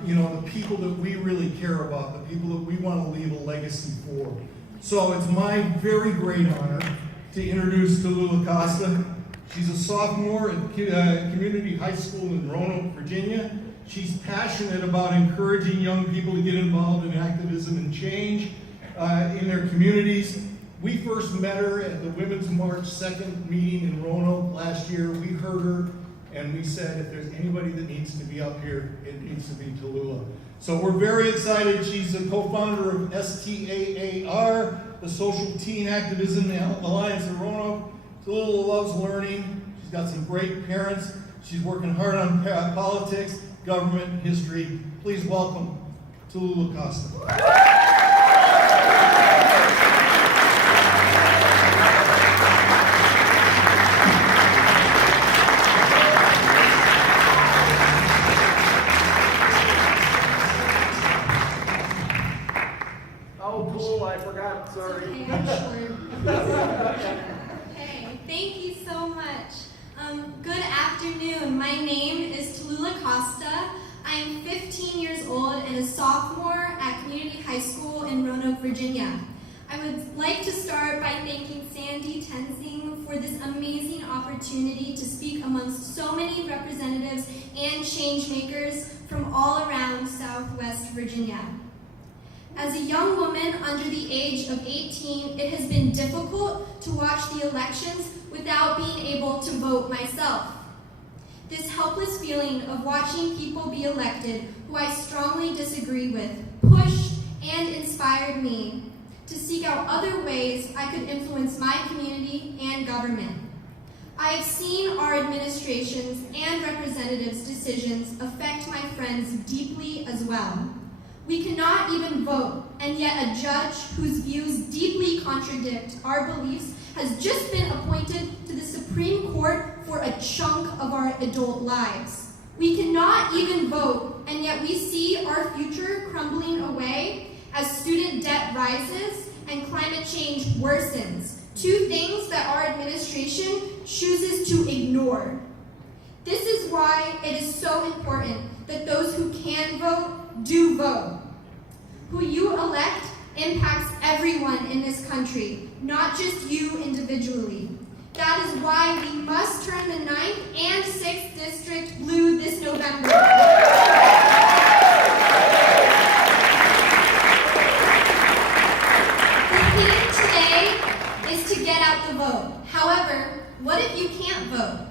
the people that we really care about, the people that we want to leave a legacy for. So it's my very great honor to introduce Tallulah Costa. She's a sophomore at Community High School in Roanoke, Virginia. She's passionate about encouraging young people to get involved in activism and change in their communities. We first met her at the Women's March second meeting in Roanoke last year. We heard her and we said, if there's anybody that needs to be up here, it needs to be Tallulah. So we're very excited. She's a co-founder of STAAR, the Social Teen Activism Alliance in Roanoke. Tallulah loves learning. She's got some great parents. She's working hard on politics, government, and history. Please welcome Tallulah Costa. Sorry. Okay, okay, thank you so much. Good afternoon. My name is Tallulah Costa. I'm 15 years old and a sophomore at Community High School in Roanoke, Virginia. I would like to start by thanking Sandy Tenzing for this amazing opportunity to speak amongst so many representatives and change makers from all around Southwest Virginia. As a young woman under the age of 18, it has been difficult to watch the elections without being able to vote myself. This helpless feeling of watching people be elected who I strongly disagree with pushed and inspired me to seek out other ways I could influence my community and government. I have seen our administration's and representatives' decisions affect my friends deeply as well. We cannot even vote, and yet a judge whose views deeply contradict our beliefs has just been appointed to the Supreme Court for a chunk of our adult lives. We cannot even vote, and yet we see our future crumbling away as student debt rises and climate change worsens, two things that our administration chooses to ignore. This is why it is so important that those who can vote do vote. Who you elect impacts everyone in this country, not just you individually. That is why we must turn the 9th and 6th District blue this November. The theme today is to get out the vote. However, what if you can't vote?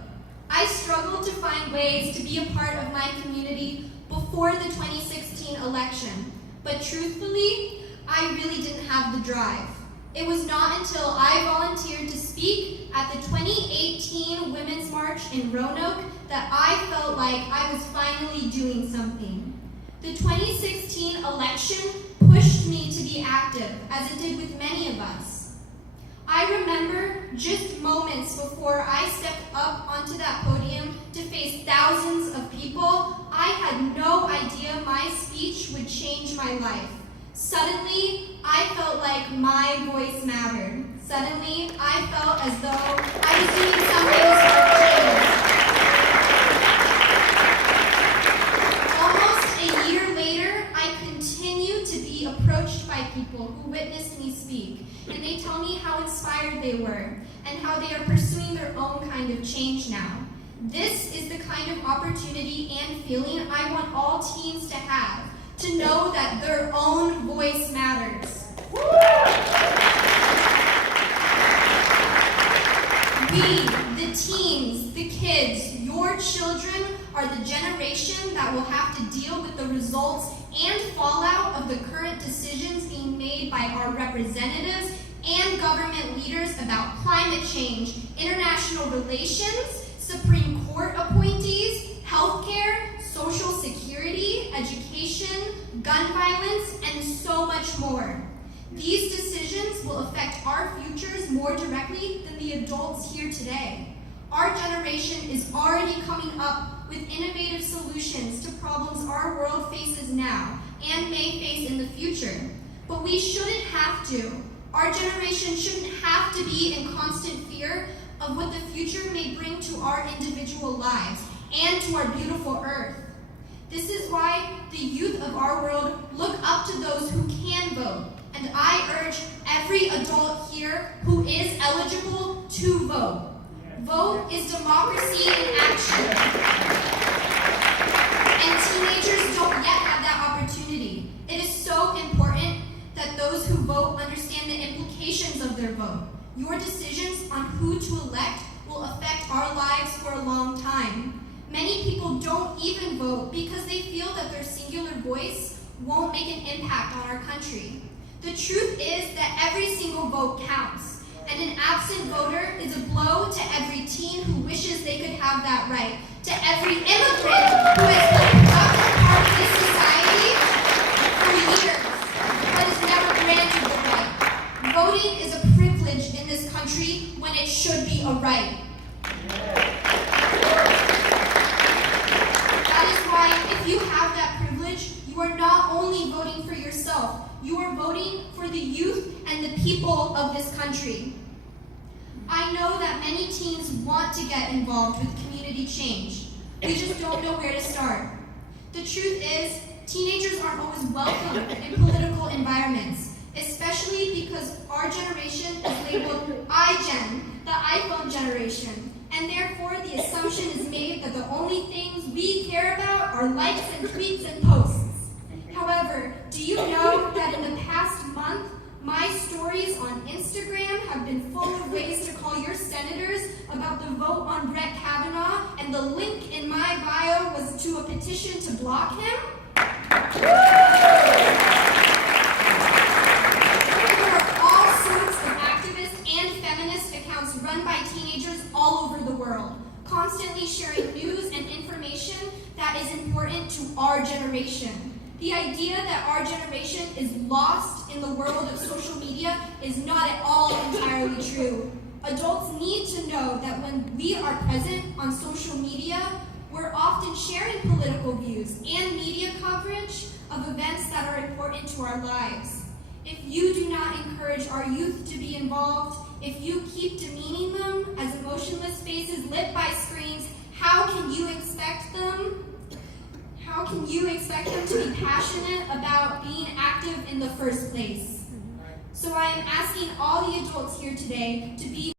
I struggled to find ways to be a part of my community before the 2016 election, but truthfully, I really didn't have the drive. It was not until I volunteered to speak at the 2018 Women's March in Roanoke that I felt like I was finally doing something. The 2016 election pushed me to be active, as it did with many of us. I remember just moments before I stepped up onto that podium to face thousands of people, I had no idea my speech would change my life. Suddenly, I felt like my voice mattered. Suddenly, I felt as though I was doing something for change. Almost a year later, I continue to be approached by people who witness me speak, and they tell me how inspired they were and how they are pursuing their own kind of change now. This is the kind of opportunity and feeling I want all teens to have, to know that their own voice matters. We, the teens, the kids, your children are the generation that will have to deal with the results and fallout of the current decisions being made by our representatives and government leaders about climate change, international relations, Supreme Court appointees, healthcare, social security, education, gun violence, and so much more. These decisions will affect our futures more directly than the adults here today. Our generation is already coming up with innovative solutions to problems our world faces now and may face in the future. But we shouldn't have to. Our generation shouldn't have to be in constant fear of what the future may bring to our individual lives and to our beautiful earth. This is why the youth of our world look up to those who can vote. And I urge every adult here who is eligible to vote. Vote is democracy in action. And teenagers don't yet have that opportunity. It is so important that those who vote understand the implications of their vote. Your decisions on who to elect will affect our lives for a long time. Many people don't even vote because they feel that their singular voice won't make an impact on our country. The truth is that every single vote counts, and an absent voter is a blow to every teen who wishes they could have that right, to every immigrant who has been a productive part of this society for years, but is never granted the right. Voting is a privilege in this country when it should be a right. That is why, if you have that privilege, you are not only voting for yourself, you are voting for the youth and the people of this country. I know that many teens want to get involved with community change. We just don't know where to start. The truth is, teenagers aren't always welcome in political environments, especially because our generation is labeled iGen, the iPhone generation, and therefore the assumption is made that the only things we care about are likes and tweets and posts. However, do you know that in the past month, my stories on Instagram have been full of ways to call your senators about the vote on Brett Kavanaugh, and the link in my bio was to a petition to block him? There are all sorts of activist and feminist accounts run by teenagers all over the world, constantly sharing news and information that is important to our generation. The idea that our generation is lost in the world of social media is not at all entirely true. Adults need to know that when we are present on social media, we're often sharing political views and media coverage of events that are important to our lives. If you do not encourage our youth to be involved, if you keep demeaning them as emotionless faces lit by screens, how can you expect them to be passionate about being active in the first place? So I am asking all the adults here today to be